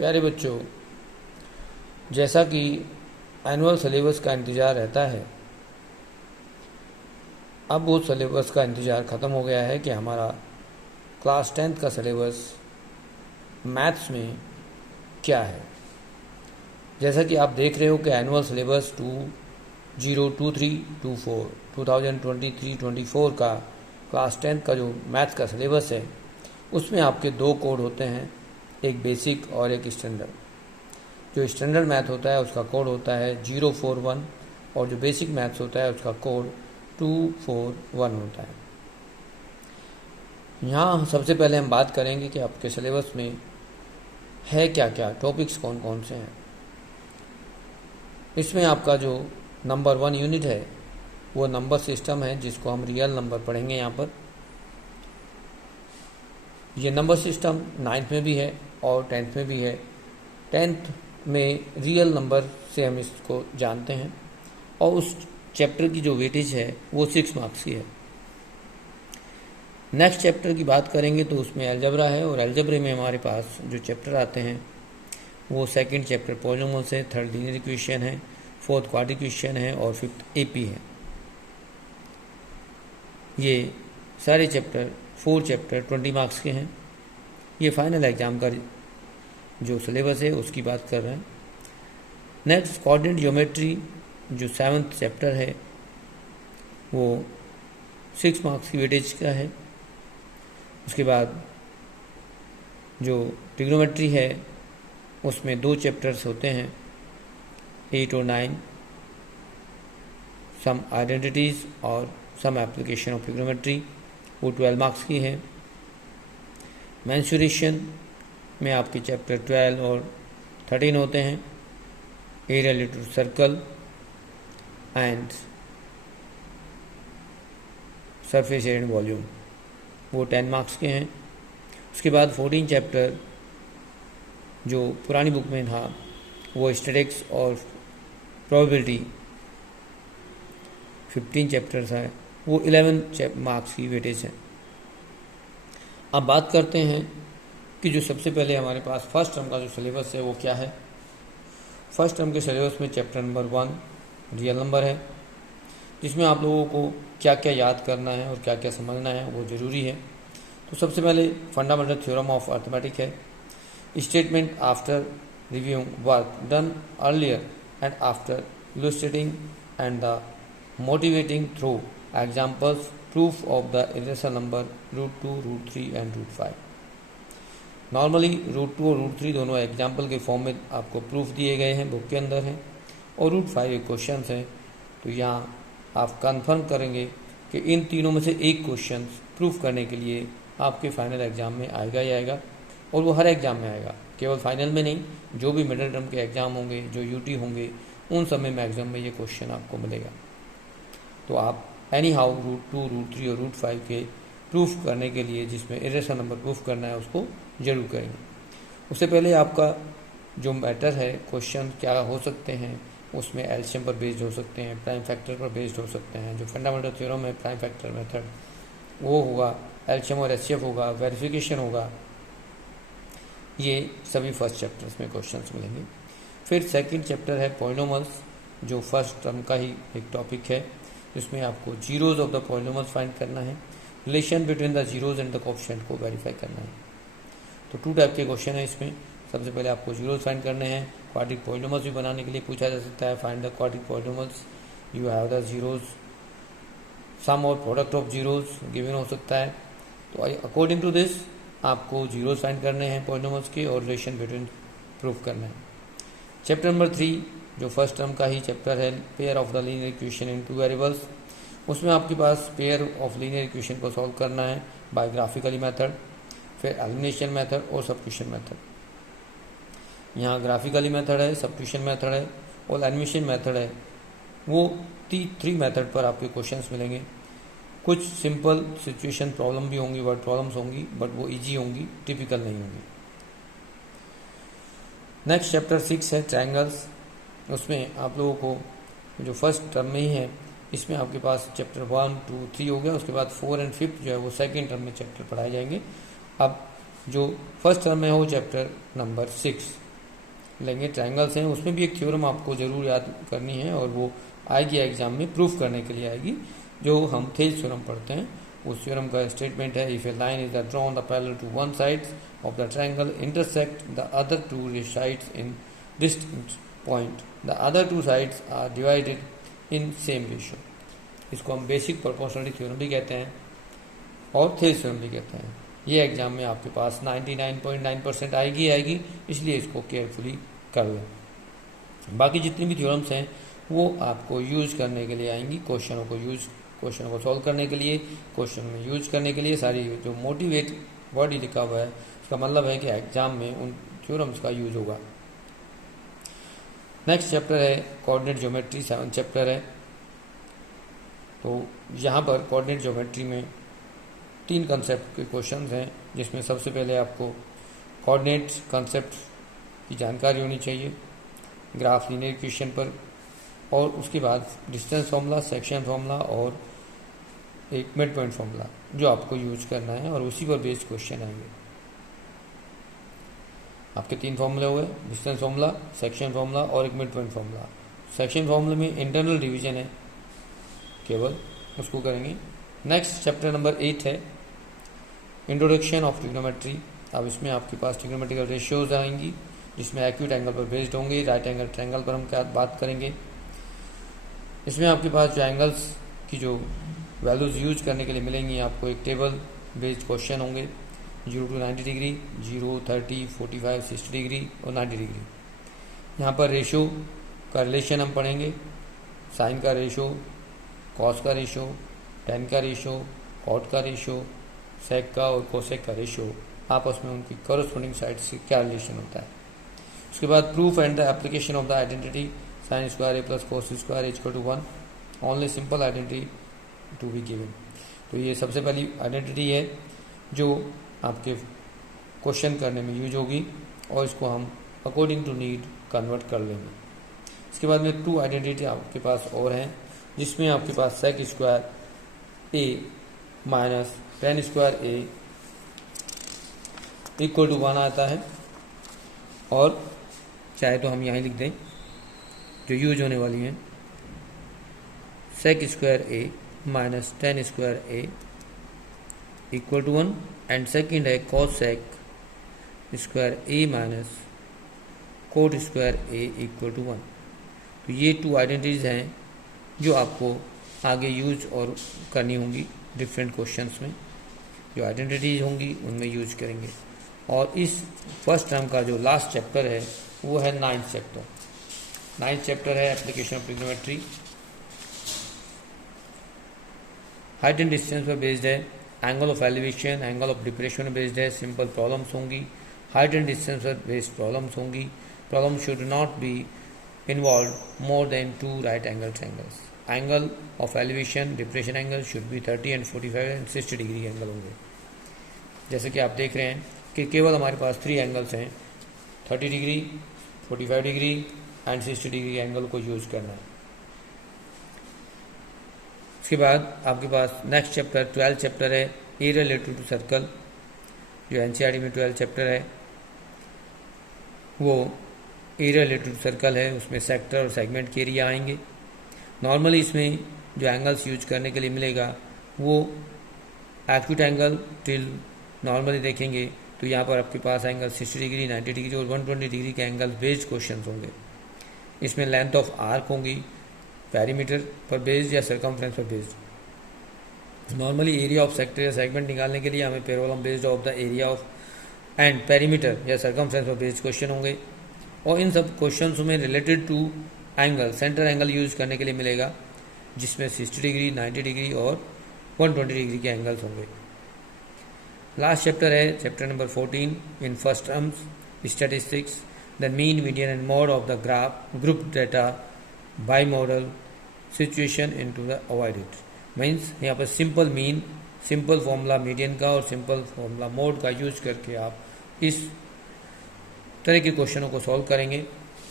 प्यारे बच्चों, जैसा कि एनुअल सिलेबस का इंतज़ार रहता है, अब वो सिलेबस का इंतज़ार ख़त्म हो गया है कि हमारा क्लास 10th का सिलेबस मैथ्स में क्या है। जैसा कि आप देख रहे हो कि एनुअल सिलेबस 2023-24 का क्लास 10th का जो मैथ्स का सिलेबस है, उसमें आपके दो कोड होते हैं, एक बेसिक और एक स्टैंडर्ड। जो स्टैंडर्ड मैथ होता है उसका कोड होता है 041 और जो बेसिक मैथ्स होता है उसका कोड 241 होता है। यहाँ सबसे पहले हम बात करेंगे कि आपके सिलेबस में है क्या क्या, टॉपिक्स कौन कौन से हैं। इसमें आपका जो नंबर 1 यूनिट है वो नंबर सिस्टम है, जिसको हम रियल नंबर पढ़ेंगे। यहाँ पर ये नंबर सिस्टम 9th में भी है और 10th में भी है। 10th में रियल नंबर से हम इसको जानते हैं और उस चैप्टर की जो वेटेज है वो 6 मार्क्स की है। नेक्स्ट चैप्टर की बात करेंगे तो उसमें अलजबरा है और अलजबरे में हमारे पास जो चैप्टर आते हैं वो सेकंड चैप्टर पॉलिनोमियल्स है, थर्ड लीनियर इक्वेशन है, फोर्थ क्वाड्रेटिक इक्वेशन है और फिफ्थ एपी है। ये सारे चैप्टर 4 चैप्टर 20 मार्क्स के हैं। ये फाइनल एग्जाम का जो सिलेबस है उसकी बात कर रहे हैं। नेक्स्ट कोऑर्डिनेट ज्योमेट्री जो 7th चैप्टर है वो 6 मार्क्स की वेटेज का है। उसके बाद जो ट्रिग्नोमेट्री है उसमें 2 चैप्टर्स होते हैं, 8 और 9, सम आइडेंटिटीज़ और सम एप्लीकेशन ऑफ ट्रिग्नोमेट्री, वो 12 मार्क्स की है। मेंसुरेशन में आपके चैप्टर 12 और 13 होते हैं, area related to circle and surface area and volume, वो 10 मार्क्स के हैं। उसके बाद 14 चैप्टर जो पुरानी बुक में था वो स्टैटिस्टिक्स और प्रोबेबिलिटी 15 चैप्टर्स है, वो 11 मार्क्स की वेटेज है। अब बात करते हैं कि जो सबसे पहले हमारे पास फर्स्ट टर्म का जो सिलेबस है वो क्या है। फर्स्ट टर्म के सिलेबस में चैप्टर नंबर 1 रियल नंबर है, जिसमें आप लोगों को क्या क्या याद करना है और क्या क्या समझना है वो ज़रूरी है। तो सबसे पहले फंडामेंटल थ्योरम ऑफ अर्थमेटिक है, statement after reviewing work done earlier and after illustrating and the motivating through examples proof of the irrational number √2, √3 and √5। Normally √2 और √3 दोनों एग्जाम्पल के फॉर्म में आपको प्रूफ दिए गए हैं, बुक के अंदर हैं, और √5 एक क्वेश्चन है। तो यहाँ आप कंफर्म करेंगे कि इन तीनों में से एक क्वेश्चन प्रूफ करने के लिए आपके फाइनल एग्ज़ाम में आएगा ही आएगा, और वो हर एग्ज़ाम में आएगा, केवल फाइनल में नहीं। जो भी मिडिल टर्म के एग्ज़ाम होंगे, जो यूटी होंगे, उन समय में एग्ज़ाम में ये क्वेश्चन आपको मिलेगा। तो आप एनी हाउ √2, √3 और √5 के प्रूफ करने के लिए, जिसमें इरेशनल नंबर प्रूफ करना है, उसको जरूर करेंगे। उससे पहले आपका जो मैटर है, क्वेश्चन क्या हो सकते हैं, उसमें एलसीएम पर बेस्ड हो सकते हैं, प्राइम फैक्टर पर बेस्ड हो सकते हैं। जो फंडामेंटल थ्योरम है, प्राइम फैक्टर मेथड, वो होगा, एलसीएम और एचसीएफ होगा, वेरिफिकेशन होगा। ये सभी फर्स्ट चैप्टर्स में क्वेश्चंस मिलेंगे। फिर सेकंड चैप्टर है पॉलिनोमियल्स, जो फर्स्ट टर्म का ही एक टॉपिक है, जिसमें आपको zeros of the polynomials find करना है, relation between the zeros and the coefficient को वेरीफाई करना है। तो 2 टाइप के क्वेश्चन है इसमें। सबसे पहले आपको जीरोज फाइंड करने हैं। क्वाड्रेटिक पॉलिनोमियल्स भी बनाने के लिए पूछा जा सकता है, find the quadratic polynomials, you have the zeros, sum और प्रोडक्ट ऑफ जीरोज गिवन हो सकता है। तो अकॉर्डिंग टू दिस आपको जीरोज फाइंड करने हैं पॉलिनोमियल्स के, और रिलेशन बिटवीन प्रूफ करना है। चैप्टर नंबर 3 जो फर्स्ट टर्म का ही चैप्टर है, pair of the linear equation in 2 variables, उसमें आपके पास पेयर ऑफ लीनियर इक्वेशन को सॉल्व करना है बाय ग्राफिकली मेथड, फिर एलिमिनेशन मेथड और सब्स्टिट्यूशन मेथड। यहाँ ग्राफिकली मेथड है, सब्स्टिट्यूशन मेथड है और एलिमिनेशन मेथड है। वो 3 मेथड पर आपके क्वेश्चंस मिलेंगे। कुछ सिंपल सिचुएशन प्रॉब्लम भी होंगी, वर्ड प्रॉब्लम्स होंगी, बट वो इजी होंगी, टिपिकल नहीं होंगी। नेक्स्ट चैप्टर 6 है ट्रायंगल्स। उसमें आप लोगों को जो फर्स्ट टर्म में ही है, इसमें आपके पास चैप्टर 1, 2, 3 हो गया। उसके बाद 4 और 5 जो है वो सेकेंड टर्म में चैप्टर पढ़ाए जाएंगे। अब जो फर्स्ट टर्म में हो चैप्टर नंबर 6, लेंगे। ट्रायंगल्स हैं उसमें भी एक थ्योरम आपको ज़रूर याद करनी है और वो आएगी एग्जाम में, प्रूफ करने के लिए आएगी, जो हम थेल्स थ्योरम पढ़ते हैं। उस थ्योरम का स्टेटमेंट है, if a line is drawn the parallel to one side of the triangle intersect the other two sides in distinct point, the other two sides are divided in same ratio. इसको हम basic proportionality theorem भी कहते हैं और Thales theorem भी कहते हैं। ये एग्जाम में आपके पास 99.9% आएगी, इसलिए इसको केयरफुली कर लें। बाकी जितनी भी थ्योरम्स हैं वो आपको यूज करने के लिए आएंगी, क्वेश्चनों को सॉल्व करने के लिए, क्वेश्चन में यूज करने के लिए। सारी जो मोटिवेट वर्ड ही लिखा हुआ है इसका मतलब है कि एग्जाम में उन थ्योरम्स का यूज होगा। नेक्स्ट चैप्टर है कोऑर्डिनेट ज्योमेट्री, 7th चैप्टर है। तो यहाँ पर कोऑर्डिनेट ज्योमेट्री में 3 कंसेप्ट के क्वेश्चंस हैं, जिसमें सबसे पहले आपको कोऑर्डिनेट कंसेप्ट की जानकारी होनी चाहिए ग्राफ लीनियर इक्वेशन पर, और उसके बाद डिस्टेंस फार्मूला, सेक्शन फार्मूला और एक मिड पॉइंट फार्मूला जो आपको यूज करना है, और उसी पर बेस्ड क्वेश्चन आएंगे। आपके 3 फार्मूले हुए, डिस्टेंस फार्मूला, सेक्शन फार्मूला और एक मिड पॉइंट फार्मूला। सेक्शन फार्मूले में इंटरनल डिवीजन है केवल, उसको करेंगे। नेक्स्ट चैप्टर नंबर 8 है इंट्रोडक्शन ऑफ ट्रिग्नोमेट्री। अब इसमें आपके पास ट्रिग्नोमेट्रिकल रेशियोज आएंगी, जिसमें एक्यूट एंगल पर बेस्ड होंगे। राइट एंगल ट्रायंगल पर हम क्या बात करेंगे। इसमें आपके पास जो एंगल्स की जो वैल्यूज यूज करने के लिए मिलेंगी, आपको एक टेबल बेस्ड क्वेश्चन होंगे, 0 to 90 डिग्री, 0, 30, 45, 60 डिग्री और 90 डिग्री। यहाँ पर रेशो का रिलेशन हम पढ़ेंगे, साइन का रेशो, कॉस का रेशो, टेन का रेशो, कॉट का रेशो, सेक का और कोसेक का रेशो, आपस में उनकी कॉरस्पॉन्डिंग साइड से क्या रिलेशन होता है। उसके बाद proof and the application of the identity sine square A plus cos square equal to 1, only simple identity to be given. तो ये सबसे पहली आइडेंटिटी है जो आपके क्वेश्चन करने में यूज होगी, और इसको हम अकॉर्डिंग टू नीड कन्वर्ट कर लेंगे। इसके बाद में 2 आइडेंटिटी आपके पास और हैं, जिसमें आपके पास sec square A minus tan square A equal to 1 आता है, और चाहे तो हम यहाँ लिख दें जो यूज होने वाली हैं, sec square A minus tan square A equal to 1, and second है cosec square A minus cot square A equal to 1। तो ये 2 आइडेंटिटीज हैं जो आपको आगे यूज और करनी होंगी डिफरेंट क्वेश्चंस में। जो आइडेंटिटीज होंगी उनमें यूज करेंगे। और इस फर्स्ट टर्म का जो लास्ट चैप्टर है वो है 9th चैप्टर। 9th चैप्टर है application of trigonometry. Height and distance पर बेस्ड है, angle of elevation, angle of depression पर बेस्ड है, सिंपल प्रॉब्लम्स होंगी, हाइट एंड डिस्टेंस पर बेस्ड प्रॉब्लम्स होंगी। Problem should not be involve more than 2 right angle triangles. Angle of elevation, depression angle should be 30 and 45 and 60 degree angle होंगे। जैसे कि आप देख रहे हैं कि केवल हमारे पास 3 एंगल्स हैं, 30 degree, 45 degree and 60 degree angle को यूज करना है। उसके बाद आपके पास नेक्स्ट चैप्टर 12th चैप्टर है एरिया रिलेटेड टू सर्कल। जो एनसीईआरटी में 12th चैप्टर है वो एरिया रिलेटेड टू सर्कल है, उसमें सेक्टर और सेगमेंट के एरिया आएंगे। नॉर्मली इसमें जो एंगल्स यूज करने के लिए मिलेगा वो एक्यूट एंगल टिल नॉर्मली देखेंगे तो यहाँ पर आपके पास एंगल 60 डिग्री, 90 डिग्री और 120 डिग्री के एंगल बेस्ड क्वेश्चंस होंगे। इसमें लेंथ ऑफ आर्क होंगी, पेरीमीटर पर बेस्ड या सर्कमफ्रेंस पर based. Normally area of sector या सेगमेंट निकालने के लिए हमें parallel based of the area of and perimeter या सर्कमफ्रेंस पर बेस्ड क्वेश्चन होंगे। और इन सब क्वेश्चंस में related to angle, centre angle use करने के लिए मिलेगा, जिसमें 60 डिग्री, 90 डिग्री और 120 डिग्री के एंगल्स होंगे। लास्ट चैप्टर है chapter number 14 in first terms statistics, the mean, median and mode of the graph group data by model situation into the avoided. Means यहाँ पर simple mean, simple formula median का और simple formula mode का use करके आप इस तरह के क्वेश्चनों को सॉल्व करेंगे।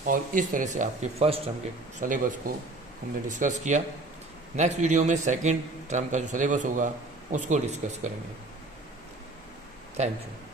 और इस तरह से आपके फर्स्ट टर्म के सिलेबस को हमने डिस्कस किया। नेक्स्ट वीडियो में सेकंड टर्म का जो सिलेबस होगा उसको डिस्कस करेंगे। Thank you.